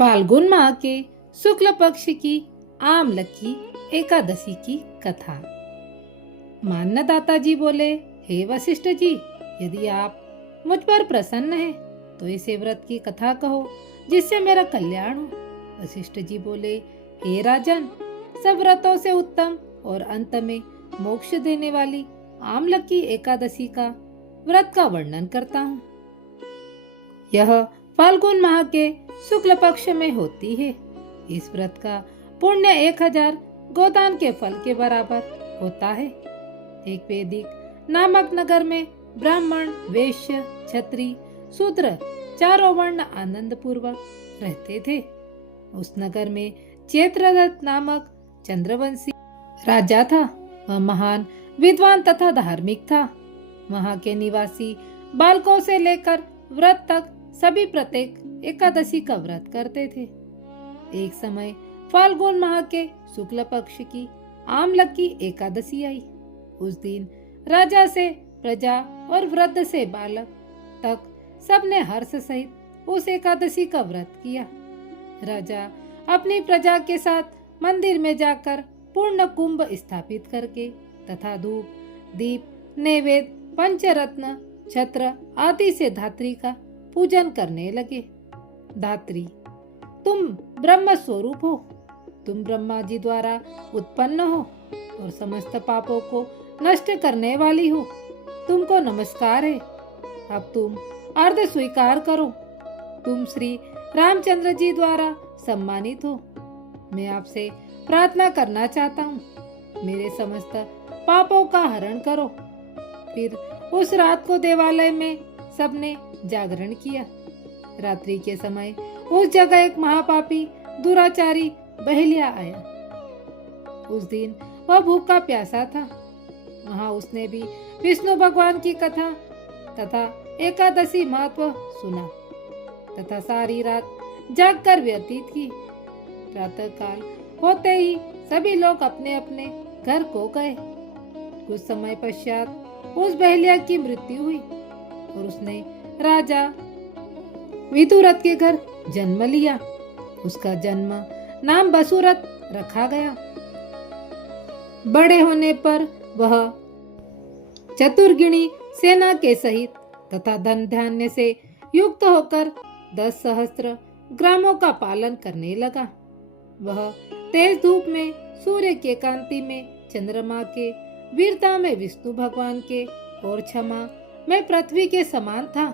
फाल्गुन माह के शुक्ल पक्ष की आमलकी एकादशी की कथा। मान्यदाता जी बोले, हे वशिष्ठ जी, यदि आप मुझ पर प्रसन्न हैं तो इसे व्रत की कथा कहो जिससे मेरा कल्याण हो। वशिष्ठ जी बोले, हे राजन, सब व्रतों से उत्तम और अंत में मोक्ष देने वाली आमलकी एकादशी का व्रत का वर्णन करता हूँ। यह फाल्गुन माह के शुक्ल पक्ष में होती है। इस व्रत का पुण्य 1000 गोदान के फल के बराबर होता है। एक वैदिक नामक नगर में ब्राह्मण, वैश्य, क्षत्रिय, शूद्र चारों वर्ण आनंद पूर्वक रहते थे। उस नगर में चैत्ररथ नामक चंद्रवंशी राजा था। वह महान विद्वान तथा धार्मिक था। वहाँ के निवासी बालकों से लेकर व्रत तक सभी प्रत्येक एकादशी का व्रत करते थे। एक समय फाल्गुन माह के शुक्ल पक्ष की आमलकी एकादशी आई। उस दिन राजा से प्रजा और वृद्ध से बालक तक सबने हर्ष सहित उस एकादशी का व्रत किया। राजा अपनी प्रजा के साथ मंदिर में जाकर पूर्ण कुंभ स्थापित करके तथा धूप, दीप, नैवेद्य, पंचरत्न, छत्र आदि से धात्री का पूजन करने लगे। धात्री, तुम ब्रह्म स्वरूप हो। तुम ब्रह्मा जी द्वारा उत्पन्न हो और समस्त पापों को नष्ट करने वाली हो। तुमको नमस्कार है। अब तुम अर्ध स्वीकार करो। तुम श्री रामचंद्र जी द्वारा सम्मानित हो। मैं आपसे प्रार्थना करना चाहता हूँ, मेरे समस्त पापों का हरण करो। फिर उस रात को देवालय में सबने जागरण किया। रात्रि के समय उस जगह एक महापापी दुराचारी बहेलिया आया। उस दिन वह भूखा प्यासा था। वहां उसने भी विष्णु भगवान की कथा तथा एकादशी महत्व सुना तथा सारी रात जागकर व्यतीत की। प्रातः काल होते ही सभी लोग अपने अपने घर को गए। कुछ समय पश्चात उस बहेलिया की मृत्यु हुई और उसने राजा विदुरथ के घर जन्म लिया। उसका जन्म नाम बसुरथ रखा गया। बड़े होने पर वह चतुर्गिणी सेना के सहित तथा धन धान्य से युक्त होकर 10 सहस्त्र ग्रामों का पालन करने लगा। वह तेज धूप में, सूर्य के कांति में, चंद्रमा के वीरता में विष्णु भगवान के और क्षमा में पृथ्वी के समान था।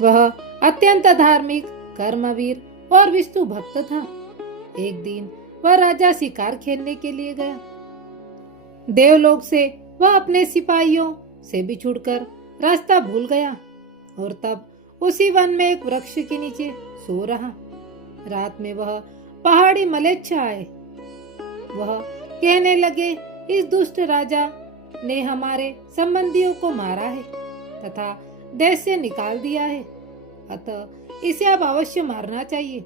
वह अत्यंत धार्मिक, कर्मवीर और विष्णु भक्त था। एक दिन वह राजा शिकार खेलने के लिए गया। देवलोक से वह अपने सिपाहियों से बिछुड़कर रास्ता भूल गया और तब उसी वन में एक वृक्ष के नीचे सो रहा। रात में वह पहाड़ी मलेच्छ आए। वह कहने लगे, इस दुष्ट राजा ने हमारे संबंधियों को मारा है तथा देश से निकाल दिया है, अतः इसे अब अवश्य मारना चाहिए।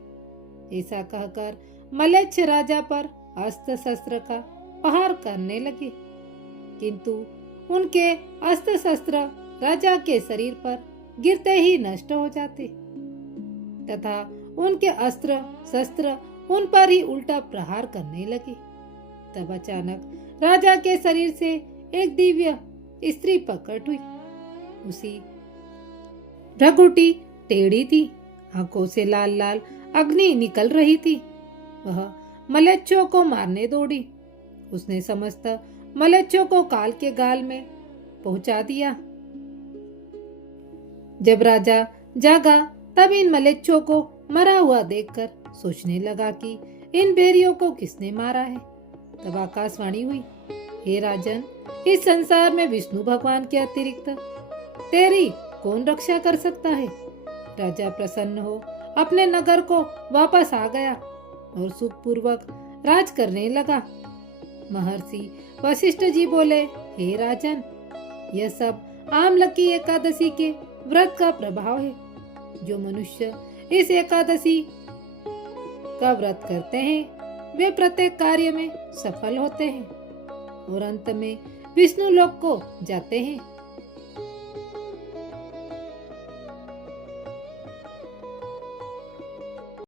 ऐसा कहकर मलेच्छ राजा पर अस्त्र शस्त्र का प्रहार करने लगे, किंतु उनके अस्त्र शस्त्र राजा के शरीर पर गिरते ही नष्ट हो जाते तथा उनके अस्त्र शस्त्र उन पर ही उल्टा प्रहार करने लगे। तब अचानक राजा के शरीर से एक दिव्य स्त्री प्रकट हुई। उसी भ्रकुटी टेढ़ी थी, आंखों से लाल लाल अग्नि निकल रही थी। वह मलेच्छों को मारने दौड़ी। उसने समस्त मलेच्छों को काल के गाल में पहुंचा दिया। जब राजा जागा तब इन मलेच्छों को मरा हुआ देखकर सोचने लगा कि इन भेड़ियों को किसने मारा है। तब आकाशवाणी हुई, हे राजन, इस संसार में विष्णु भगवान के अतिरिक्त तेरी कौन रक्षा कर सकता है। राजा प्रसन्न हो अपने नगर को वापस आ गया और सुखपूर्वक राज करने लगा। महर्षि वशिष्ठ जी बोले, हे राजन, यह सब आमलकी एकादशी के व्रत का प्रभाव है। जो मनुष्य इस एकादशी का व्रत करते हैं वे प्रत्येक कार्य में सफल होते हैं और अंत में विष्णु लोक को जाते हैं।